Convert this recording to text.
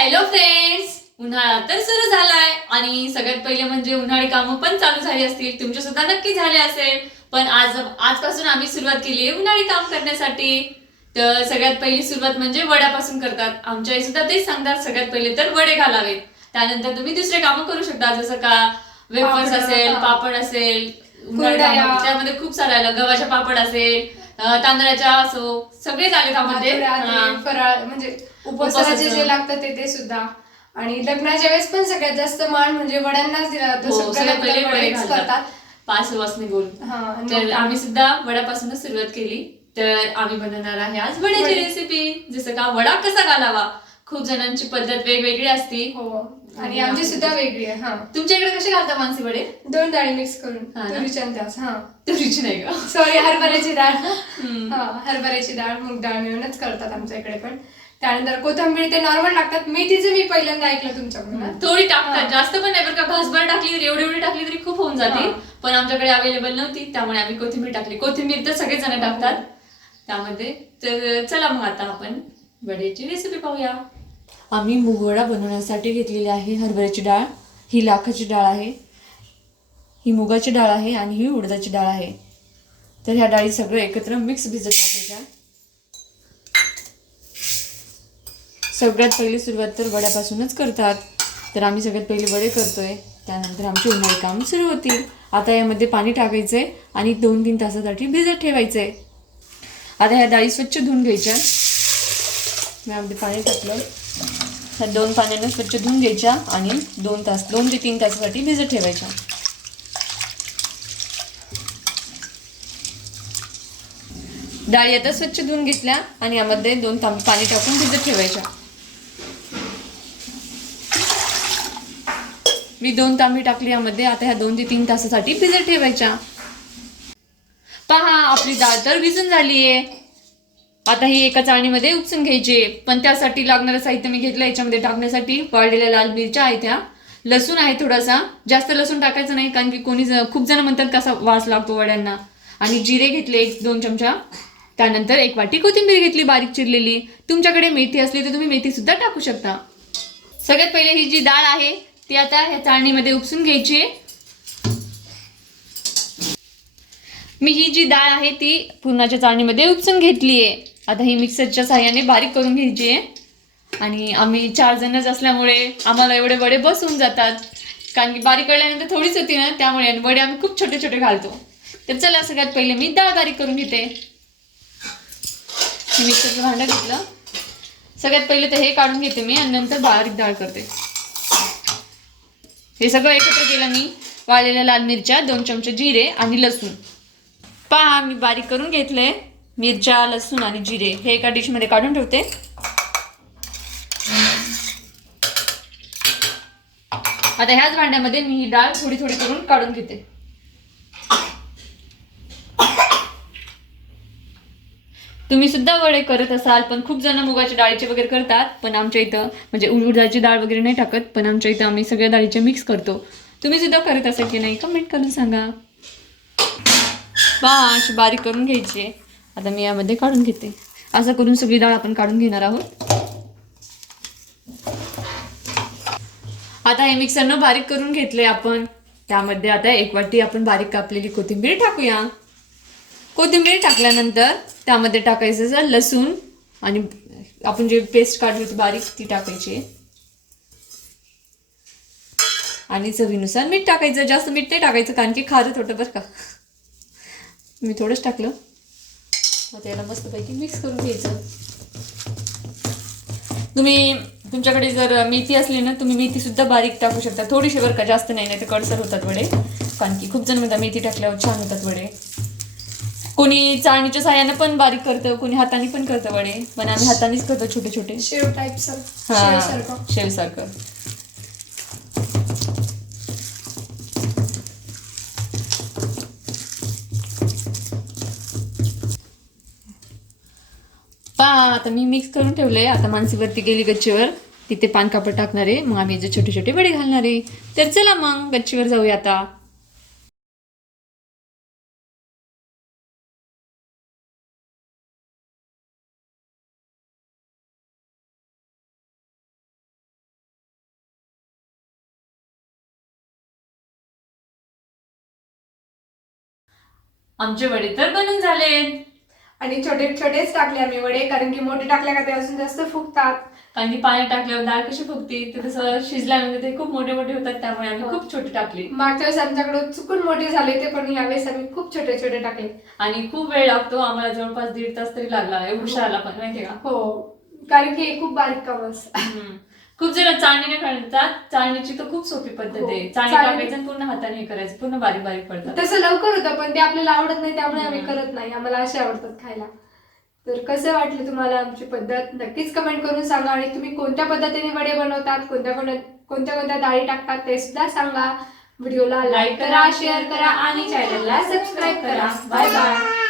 Hello friends उन्हाळा तर सुरू झालाय. आणि सगळ्यात पहिले म्हणजे उन्हाळी कामं पण चालू झाली असतील. तुमचे सुद्धा नक्की झाले असेल. पण आज आजपासून आम्ही सुरुवात केली आहे उन्हाळी काम करण्यासाठी. तर सगळ्यात पहिली सुरुवात म्हणजे वड्यापासून करतात. आमच्या आई सुद्धा तेच सांगतात. सगळ्यात पहिले तर वडे घालावेत. त्यानंतर तुम्ही दुसरे कामं करू शकता. जसं का वेफर्स असेल. पापड असेल उन्हाळी त्यामध्ये खूप सारे आलं. गव्हाच्या पापड असेल तांदळाच्या असो सगळेच आले त्यामध्ये फराळ म्हणजे उपवासाचे. जे लागतं ते ते सुद्धा. आणि लग्नाच्या वेळेस पण सगळ्यात जास्त मान म्हणजे वड्यांनाच दिला जातो. हो. करतात. पाच वाजने आणि तर आम्ही सुद्धा वड्यापासूनच सुरुवात केली. तर आम्ही बनवणार आहे आज वड्याची वडे. रेसिपी जसं का वडा कसा घालावा? खूप जणांची पद्धत वेगवेगळी असती. हो. आणि आमची सुद्धा वेगळी आहे हा. तुमच्या इकडे कसे घालता मानसी वडे? दोन डाळी मिक्स करून. हा ना? तुरीच्या आणि त्याच हा. तुरीची नाही का? सॉरी हरभऱ्याची डाळ. हा हरभऱ्याची डाळ मूग डाळ मिळूनच करतात आमच्या इकडे पण. त्यानंतर कोथंबीर ते नॉर्मल टाकतात मेथीचं मी पहिल्यांदा ऐकलं तुमच्याकडून. थोडी टाकतात. हा. जास्त पण नाही बरं का घासभर टाकली तरी एवढी एवढी टाकली तरी खूप होऊन जाते. हा. पण आमच्याकडे अवेलेबल नव्हती त्यामुळे आम्ही कोथिंबीर टाकली. कोथिंबीर तर सगळेच जण टाकतात. त्यामध्ये तर चला मग आता आपण वड्याची रेसिपी पाहूया. आम्ही मुगवडा बनवण्यासाठी घेतलेली आहे हरभऱ्याची डाळ. ही लाखाची डाळ आहे. ही मुगाची डाळ आहे आणि ही उडदाची डाळ आहे. तर ह्या डाळी सगळं एकत्र मिक्स भिजत टाकायच्या. सगळ्यात पहिली सुरुवात तर वड्यापासूनच करतात. तर आम्ही सगळ्यात पहिले वडे करतोय. त्यानंतर आमची उन्हाळी काम सुरू होतील. आता यामध्ये पाणी टाकायचं आहे आणि दोन तीन तासासाठी भिजत ठेवायचं आहे आता ह्या डाळी स्वच्छ धुवून घ्यायच्या. मी यामध्ये पाणी टाकलं. ह्या दोन पाण्यानं स्वच्छ धुवून घ्यायच्या आणि दोन तास दोन ते तीन तासासाठी भिजत ठेवायच्या. डाळी आता स्वच्छ धुवून घेतल्या आणि यामध्ये दोन तांबे पाणी टाकून भिजत ठेवायच्या. मी दोन तांबी टाकली यामध्ये आता ह्या दोन ते तीन तासासाठी भिजत ठेवायच्या. पहा आपली डाळ तर भिजून झालीये. आता ही एका चाळणीमध्ये उपसून घ्यायची आहे. पण त्यासाठी लागणारं साहित्य मी घेतलं याच्यामध्ये टाकण्यासाठी वाळलेल्या लाल मिरच्या आहेत त्या लसूण आहे थोडासा. जास्त लसूण टाकायचं नाही कारण की कोणी ज- खूप जण म्हणतात कसा वास लागतो वड्यांना. आणि जिरे घेतले एक दोन चमचा. त्यानंतर एक वाटी कोथिंबीर घेतली बारीक चिरलेली. तुमच्याकडे मेथी असली तर तुम्ही मेथी सुद्धा टाकू शकता. सगळ्यात पहिले ही जी डाळ आहे ती आता ह्या चाळणीमध्ये उपसून घ्यायची आहे. मी ही जी डाळ आहे ती पुरणाच्या चाळणीमध्ये उपसून घेतली आहे. आता ही मिक्सरच्या साह्याने बारीक करून घ्यायची आहे. आणि आम्ही चार जणच असल्यामुळे आम्हाला एवढे वडे बसून जातात. कारण की बारीक कळल्यानंतर थोडीच होती ना त्यामुळे आणि वडे आम्ही खूप छोटे छोटे घालतो. तर चला सगळ्यात पहिले मी डाळ बारीक करून घेते. मिक्सरचं भांडं घेतलं. सगळ्यात पहिले तर हे काढून घेते मी आणि नंतर बारीक डाळ करते. हे सगळं एकत्र केलं मी. वाळलेल्या लाल मिरच्या दोन चमचे जिरे आणि लसूण. पहा मी बारीक करून घेतले मिरच्या लसूण आणि जिरे हे एका डिशमध्ये काढून ठेवते. आता ह्याच भांड्यामध्ये मी ही डाळ थोडी थोडी करून काढून घेते. तुम्ही सुद्धा वडे करत असाल पण खूप जण मुगाच्या डाळीचे वगैरे करतात पण आमच्या इथं म्हणजे उडदाची डाळ वगैरे नाही टाकत पण आमच्या इथं आम्ही सगळ्या डाळीचे मिक्स करतो. तुम्ही सुद्धा करत असाल की नाही कमेंट करून सांगा. बाश बारीक करून घ्यायची आहे. आता मी यामध्ये काढून घेते. असं करून सगळी डाळ आपण काढून घेणार आहोत. आता हे मिक्सरनं बारीक करून घेतले आपण. त्यामध्ये आता एक वाटी आपण बारीक कापलेली कोथिंबीर टाकूया. कोथिंबीर टाकल्यानंतर त्यामध्ये टाकायचं जर लसूण आणि आपण जे पेस्ट काढली होती बारीक ती टाकायची. आणि चवीनुसार मीठ टाकायचं. जास्त मीठ नाही टाकायचं कारण की खारं थोडं बरं का. मी थोडंच टाकलं. मग त्याला मस्तपैकी मिक्स करून घ्यायचं. तुम्ही तुमच्याकडे जर मेथी असली ना तुम्ही मेथी सुद्धा बारीक टाकू शकता. थोडीशी बरं का जास्त नाही नाही तर कडसर होतात वडे. कारण की खूप जण म्हणतात मेथी टाकल्यावर छान होतात वडे. कोणी चाळणीच्या साह्यानं पण बारीक करतं कोणी हाताने पण करतं वडे. पण आम्ही हातानेच करतो छोटे छोटे शेव टाईप सर हा सारखं शेवसारखं. पा आता मी मिक्स करून ठेवलंय. आता मानसीवरती गेली गच्चीवर. तिथे पानकापड टाकणार आहे. मग आम्ही जे छोटे छोटे वडे घालणार आहे. तर चला मग गच्चीवर जाऊया आता. आमचे वडे तर बनून झाले आणि छोटे छोटेच टाकले आम्ही वडे कारण की मोठे टाकल्या का ते अजून जास्त फुगतात. कारण की पाणी टाकल्यावर डाळ कशी फुगते? ते तसं शिजल्यानंतर ते खूप मोठे मोठे होतात त्यामुळे आम्ही हो. खूप छोटे टाकले. मागच्या वेळेस आमच्याकडे चुकून मोठे झाले ते पण यावेळेस आम्ही खूप छोटे छोटे टाकले. आणि खूप वेळ लागतो आम्हाला जवळपास दीड तास तरी लागला उशाला पण माहितीये का? हो. कारण की हे खूप बारीक काम असतं. खूप जण चाळणीने करतात चाळणीची तर खूप सोपी पद्धत आहे. हो. चाळणी चाळणी- टाकायचं आणि पूर्ण हाताने हे करायचं. पूर्ण बारीक बारीक पडतात. तसं लवकर होतं पण ते आपल्याला आवडत नाही त्यामुळे आम्ही. करत नाही. आम्हाला असे आवडतात खायला. तर कसं वाटलं तुम्हाला आमची पद्धत? नक्कीच कमेंट करून सांगा. आणि तुम्ही कोणत्या पद्धतीने वडे बनवतात? कोणत्या कोणत्या कोणत्या कोणत्या डाळी टाकतात? ते सुद्धा सांगा. व्हिडिओला लाईक करा शेअर करा आणि चॅनलला सबस्क्राईब करा. Bye bye